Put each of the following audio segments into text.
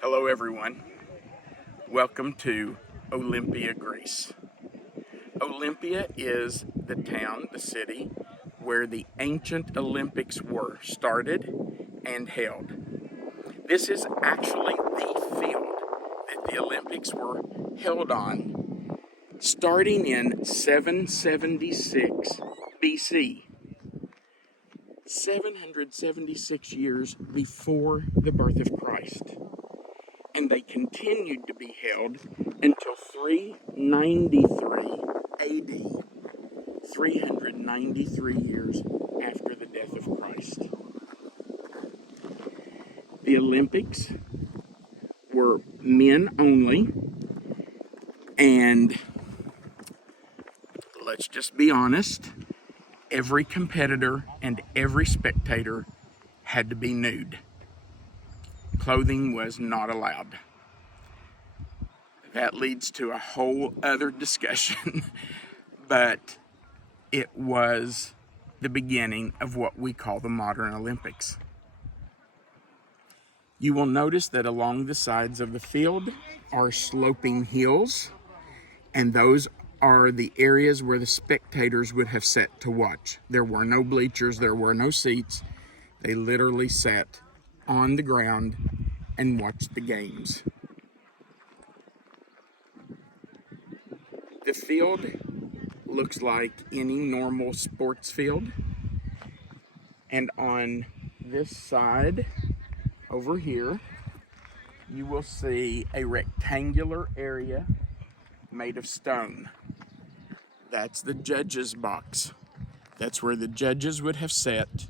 Hello everyone. Welcome to Olympia, Greece. Olympia is the town, the city, where the ancient Olympics were started and held. This is actually the field that the Olympics were held on starting in 776 BC. 776 years before the birth of Christ. And they continued to be held until 393 AD, 393 years after the death of Christ. The Olympics were men only, and let's just be honest, every competitor and every spectator had to be nude. Clothing was not allowed. That leads to a whole other discussion, but it was the beginning of what we call the modern Olympics. You will notice that along the sides of the field are sloping hills, and those are the areas where the spectators would have sat to watch. There were no bleachers, there were no seats. They literally sat on the ground and watched the games. The field looks like any normal sports field, and on this side over here you will see a rectangular area made of stone. That's the judges' box. That's where the judges would have sat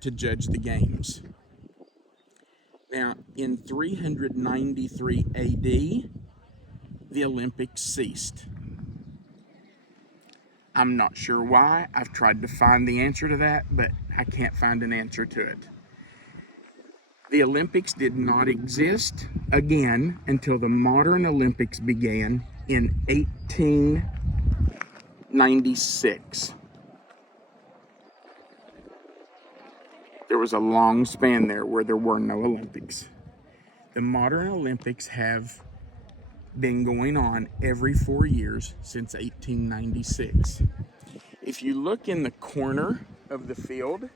to judge the games. Now, in 393 AD, the Olympics ceased. I'm not sure why. I've tried to find the answer to that, but I can't find an answer to it. The Olympics did not exist again until the modern Olympics began in 1896. There was a long span there where there were no Olympics. The modern Olympics have been going on every 4 years since 1896. If you look in the corner of the field,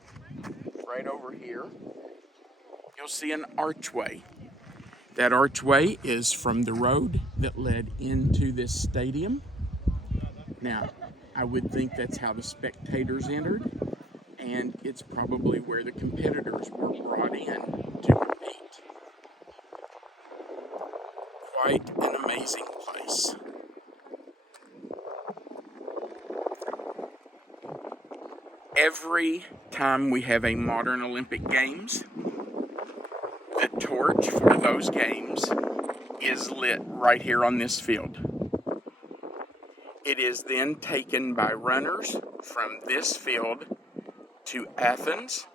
right over here, you'll see an archway. That archway is from the road that led into this stadium. Now, I would think that's how the spectators entered, and it's probably where the competitors were brought in to compete. Quite an amazing place. Every time we have a modern Olympic Games, the torch for those games is lit right here on this field. It is then taken by runners from this field to Athens,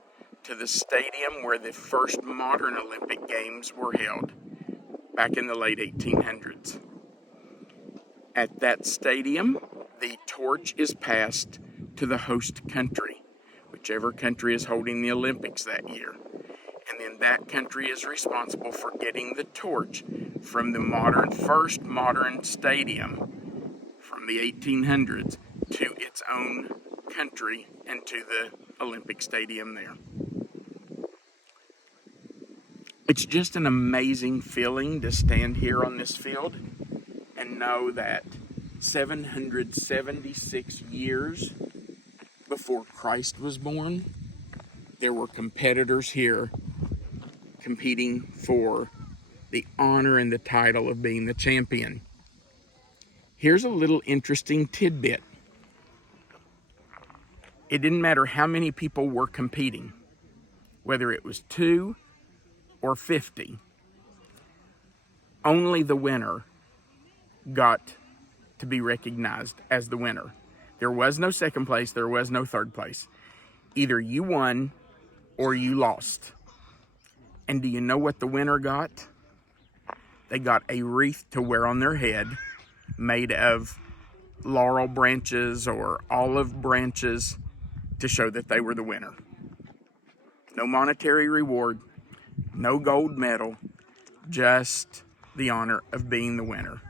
to the stadium where the first modern Olympic Games were held back in the late 1800s. At that stadium, the torch is passed to the host country, whichever country is holding the Olympics that year. And then that country is responsible for getting the torch from the first modern stadium from the 1800s to its own country and to the Olympic Stadium there. It's just an amazing feeling to stand here on this field and know that 776 years before Christ was born, there were competitors here competing for the honor and the title of being the champion. Here's a little interesting tidbit. It didn't matter how many people were competing, whether it was 2 or 50, only the winner got to be recognized as the winner. There was no second place, there was no third place. Either you won or you lost. And do you know what the winner got? They got a wreath to wear on their head made of laurel branches or olive branches to show that they were the winner. No monetary reward, no gold medal, just the honor of being the winner.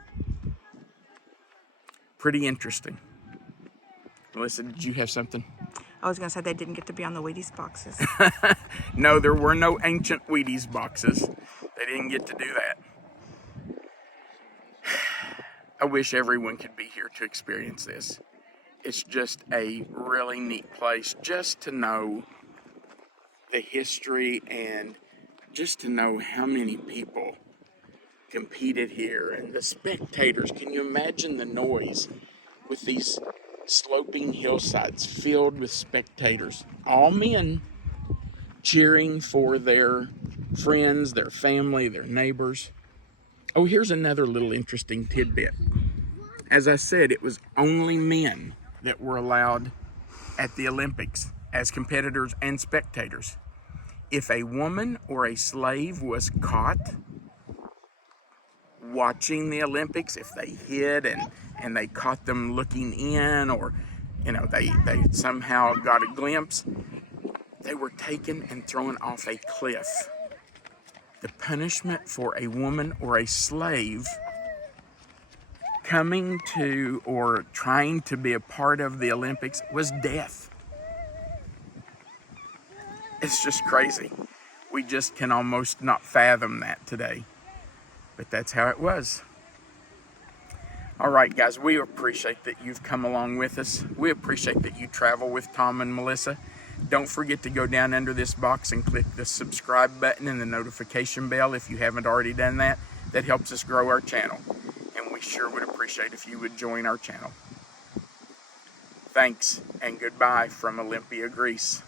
Pretty interesting. Melissa, did you have something? I was going to say they didn't get to be on the Wheaties boxes. No, there were no ancient Wheaties boxes. They didn't get to do that. I wish everyone could be here to experience this. It's just a really neat place just to know the history and just to know how many people competed here and the spectators. Can you imagine the noise with these sloping hillsides filled with spectators, all men, cheering for their friends, their family, their neighbors? Oh, here's another little interesting tidbit. As I said, it was only men that were allowed at the Olympics as competitors and spectators. If a woman or a slave was caught watching the Olympics, if they hid and they caught them looking in, or they somehow got a glimpse, they were taken and thrown off a cliff. The punishment for a woman or a slave coming to or trying to be a part of the Olympics was death. It's just crazy. We just can almost not fathom that today. But that's how it was. All right, guys, we appreciate that you've come along with us. We appreciate that you travel with Tom and Melissa. Don't forget to go down under this box and click the subscribe button and the notification bell if you haven't already done that. That helps us grow our channel. And we sure would appreciate if you would join our channel. Thanks and goodbye from Olympia, Greece.